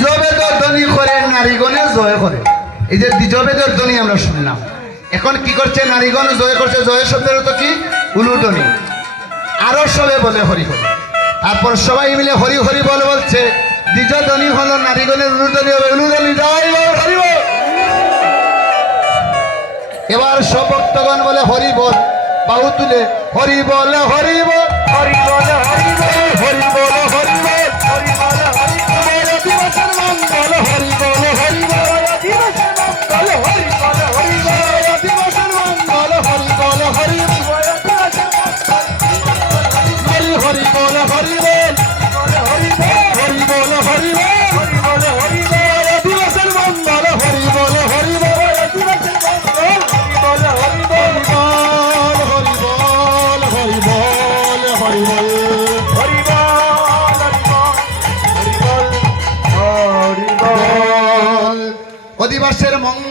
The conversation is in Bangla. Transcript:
দ্বিজবেদর ধ্বনি করে নারীগণে জয় করে। এই যে দ্বিজবেদর ধ্বনি আমরা শুনলাম, এখন কি করছে নারীগণ জয় করছে। জয় শব্দের তো কি উলুধ্বনি। আরো সবে বলে হরি হরি, তারপর সবাই মিলে হরি হরি বল বলছে। দ্বিজ ধ্বনি হলো নারীগণের উলুধ্বনি হবে, উলুধ্বনি জয় বল হরি বল। এবার সব ভক্তগণ বলে হরি বল, বাহু তুলে হরি বল হরি বল হরি বল হরি বল হরি বল হরি বল হরি বল হরি বল দিবসের মঙ্গল হরি বল হরি বল দিবসের মঙ্গল হরি বল হরি বল দিবসের মঙ্গল হরি বল হরি বল হরি হরি বল হরি বল হরি বল হরি বল হরি বল হরি বল দিবসের মঙ্গল হরি বল হরি বল দিবসের মঙ্গল হরি বল হরি বল হরি বল হরি বল হরি বল হরি বল হরি বল হরি বল অধিবাসের মঙ্গল।